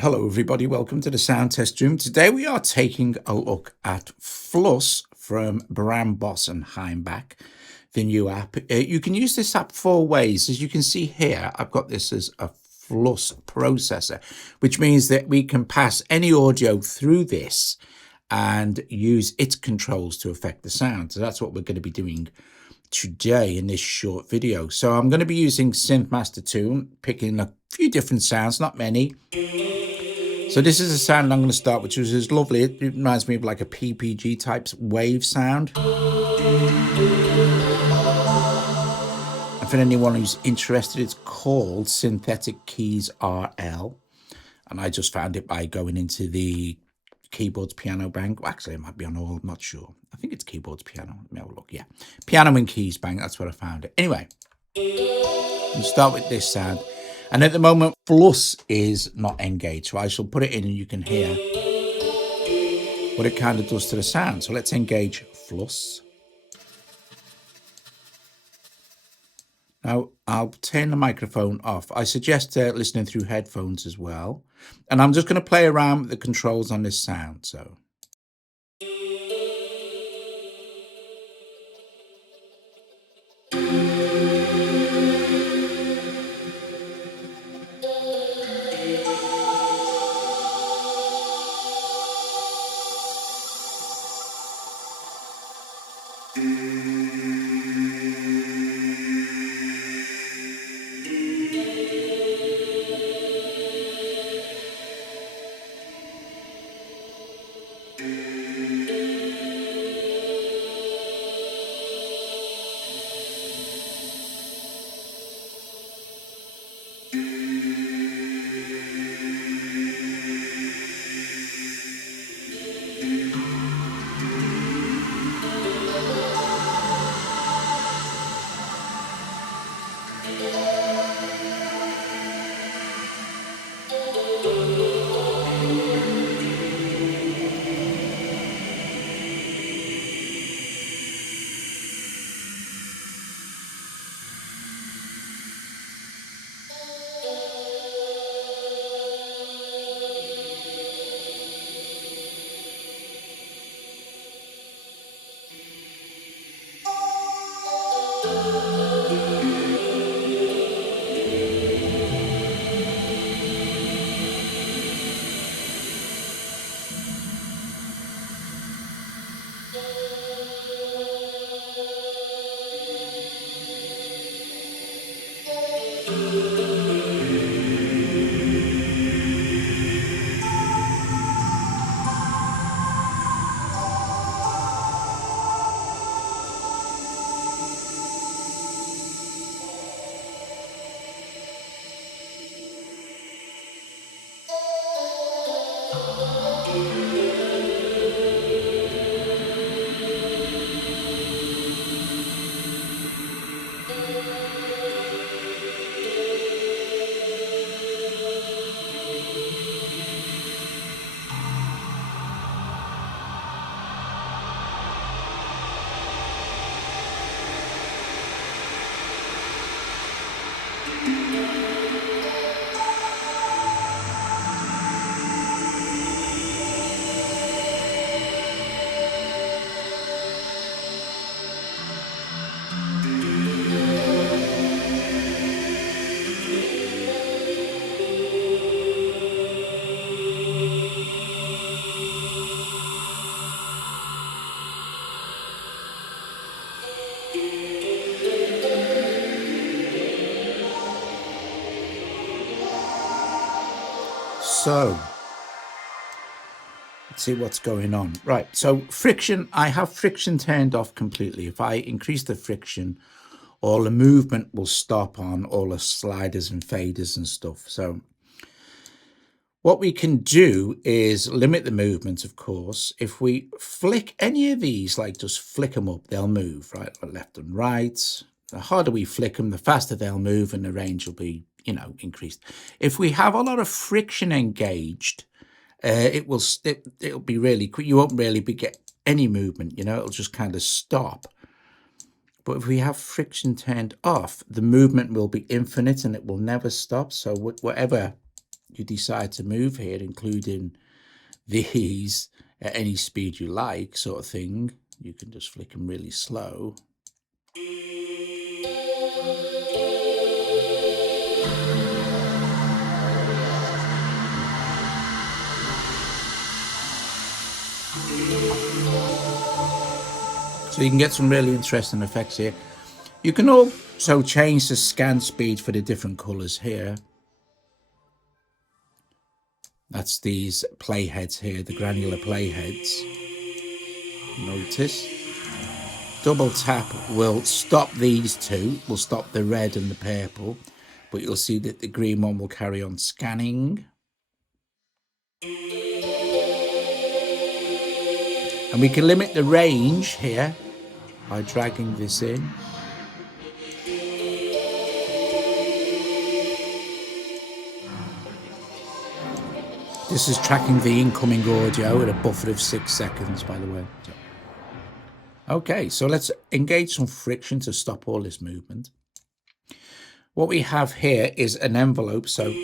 Hello everybody, welcome to the sound test room. Today we are taking a look at Fluss from Boss and Heimbach, the new app. You can use this app four ways. As you can see here, I've got this as a Fluss processor, which means that we can pass any audio through this and use its controls to affect the sound. So that's what we're going to be doing today in this short video. So I'm going to be using SynthMaster 2, picking a few different sounds, not many. So this is a sound I'm going to start, which is lovely. It reminds me of like a PPG type wave sound. And for anyone who's interested, it's called Synthetic Keys RL. And I just found it by going into the keyboards piano bank. Well, actually, it might be on all, I'm not sure. I think it's keyboards piano. Let me have a look. Yeah, piano and keys bank. That's where I found it. Anyway, we'll start with this sound. And at the moment, Fluss is not engaged. So I shall put it in and you can hear what it kind of does to the sound. So let's engage Fluss. Now, I'll turn the microphone off. I suggest listening through headphones as well. And I'm just going to play around with the controls on this sound. So. So, let's see what's going on. Right, so friction, I have friction turned off completely. If I increase the friction, all the movement will stop on all the sliders and faders and stuff. So what we can do is limit the movement, of course. If we flick any of these, like just flick them up, they'll move, right? Left and right. The harder we flick them, the faster they'll move and the range will be, increased. If we have a lot of friction engaged, it'll be really quick. You won't really get any movement, it'll just kind of stop. But if we have friction turned off, the movement will be infinite and it will never stop. So whatever you decide to move here, including these at any speed you like, sort of thing, you can just flick them really slow. So you can get some really interesting effects here. You can also change the scan speed for the different colors here. That's these playheads here, the granular playheads. Notice. Double tap will stop these two, will stop the red and the purple, but you'll see that the green one will carry on scanning. And we can limit the range here by dragging this in. This is tracking the incoming audio at a buffer of 6 seconds, by the way. Okay, so let's engage some friction to stop all this movement. What we have here is an envelope, so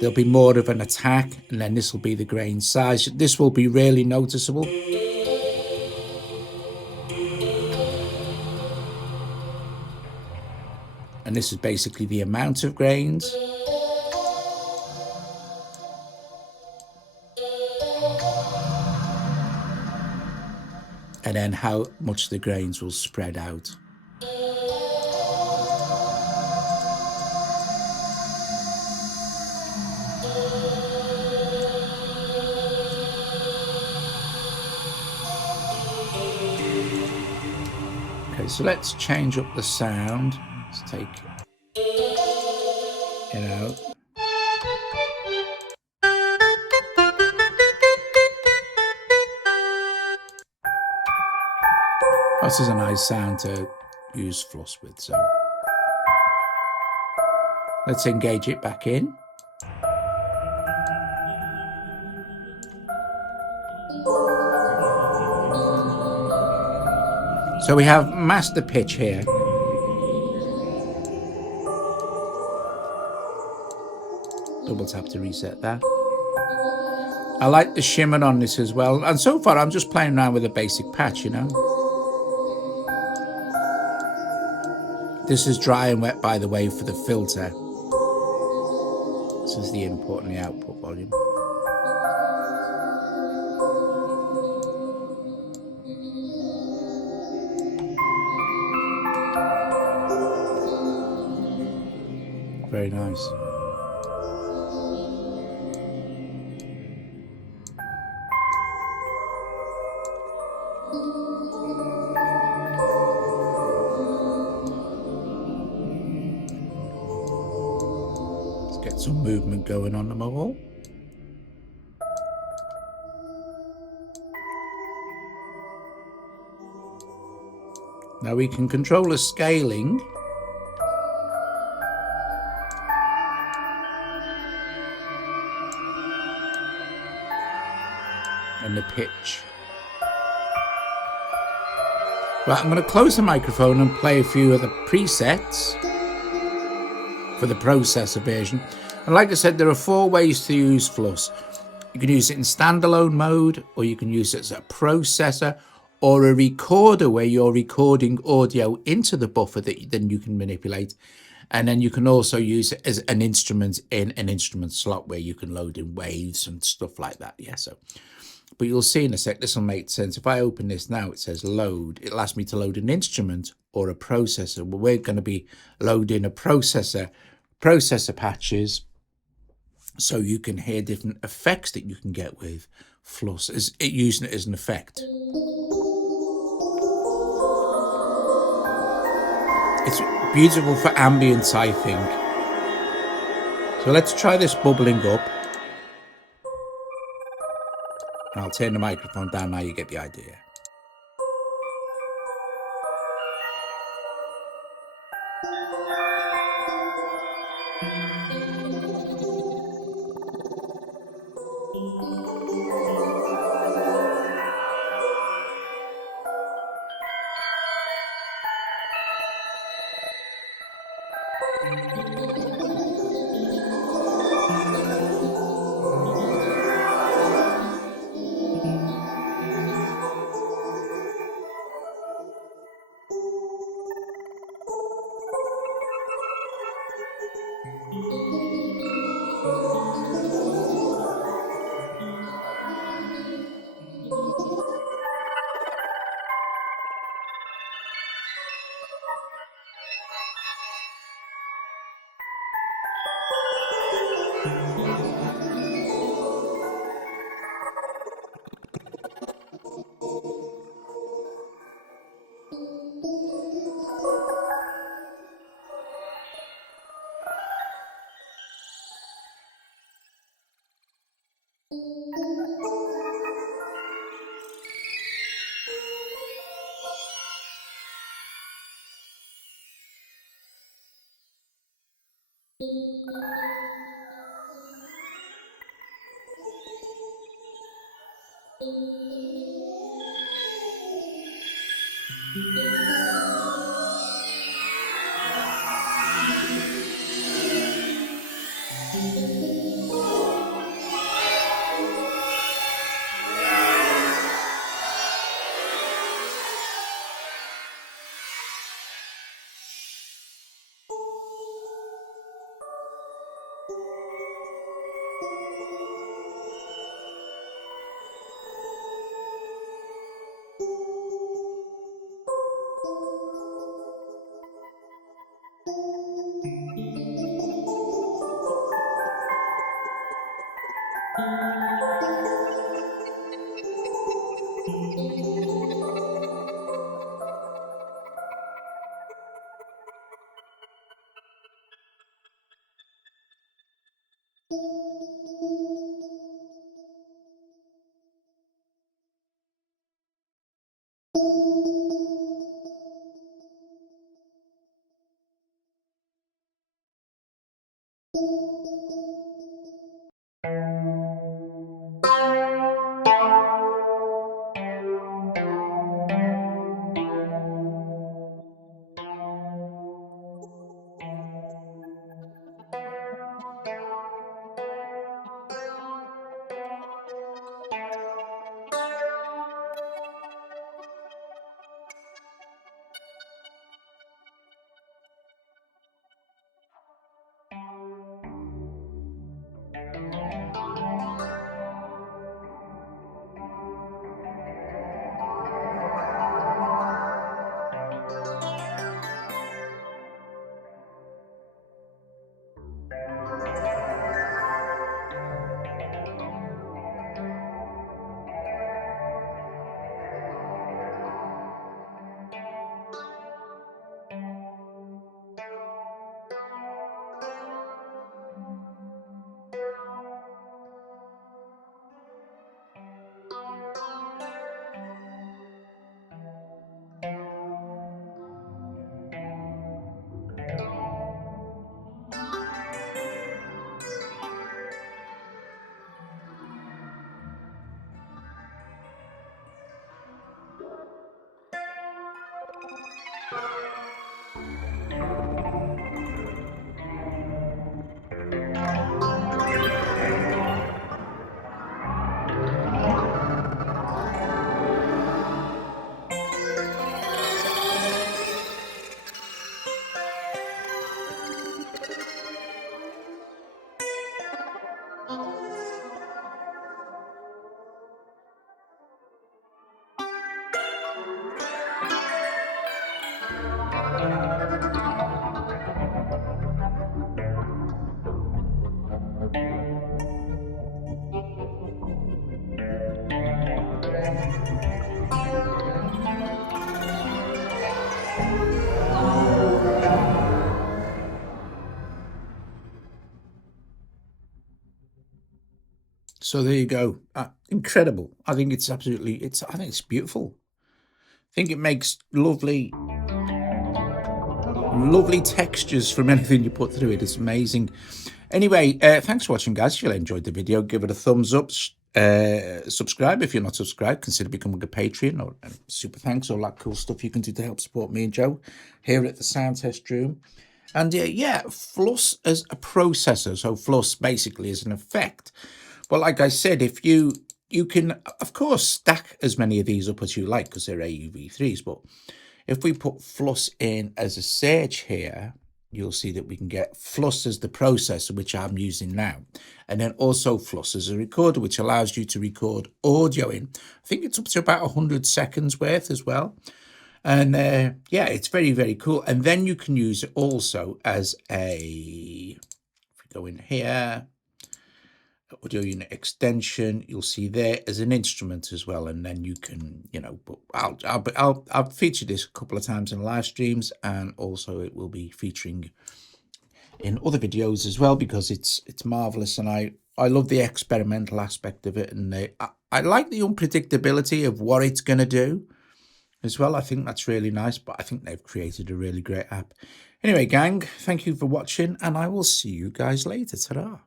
there'll be more of an attack, and then this will be the grain size. This will be really noticeable. And this is basically the amount of grains. And then how much the grains will spread out. Okay, so let's change up the sound. Let's take it out. This is a nice sound to use Floss with, so let's engage it back in. So we have master pitch here. Double tap to reset that. I like the shimmer on this as well. And so far I'm just playing around with a basic patch, you know. This is dry and wet, by the way, for the filter. This is the input and the output volume. Very nice. Get some movement going on the mobile. Now we can control the scaling. And the pitch. Right, I'm going to close the microphone and play a few of the presets for the processor version. And like I said, there are 4 ways to use Floss. You can use it in standalone mode, or you can use it as a processor or a recorder where you're recording audio into the buffer that then you can manipulate. And then you can also use it as an instrument in an instrument slot where you can load in waves and stuff like that. Yeah, so, but you'll see in a sec, this will make sense. If I open this now, it says load. It'll ask me to load an instrument or a processor. Well, we're going to be loading a processor patches, so you can hear different effects that you can get with Floss, using it as an effect. It's beautiful for ambience, I think. So let's try this bubbling up. And I'll turn the microphone down now, you get the idea. So there you go. Incredible. I think it's absolutely, I think it's beautiful. I think it makes lovely textures from anything you put through it. It's amazing. Anyway, thanks for watching, guys. If you enjoyed the video, give it a thumbs up. Subscribe if you're not subscribed. Consider becoming a Patreon or super thanks, all that cool stuff you can do to help support me and Joe here at the Sound Test Room. And yeah, Fluss as a processor. So Fluss basically is an effect. But like I said, if you can, of course, stack as many of these up as you like because they're AUV3s. But if we put Fluss in as a search here, you'll see that we can get Fluss as the processor, which I'm using now, and then also Fluss as a recorder, which allows you to record audio in. I think it's up to about 100 seconds worth as well. And yeah, it's very, very cool. And then you can use it also as a, if we go in here, audio unit extension, you'll see there as an instrument as well. And then you can, you know, I'll feature this a couple of times in live streams, and also it will be featuring in other videos as well, because it's marvelous. And I love the experimental aspect of it, and I like the unpredictability of what it's going to do as well. I think that's really nice, but I think they've created a really great app. Anyway, gang, thank you for watching, and I will see you guys later. Ta-ra.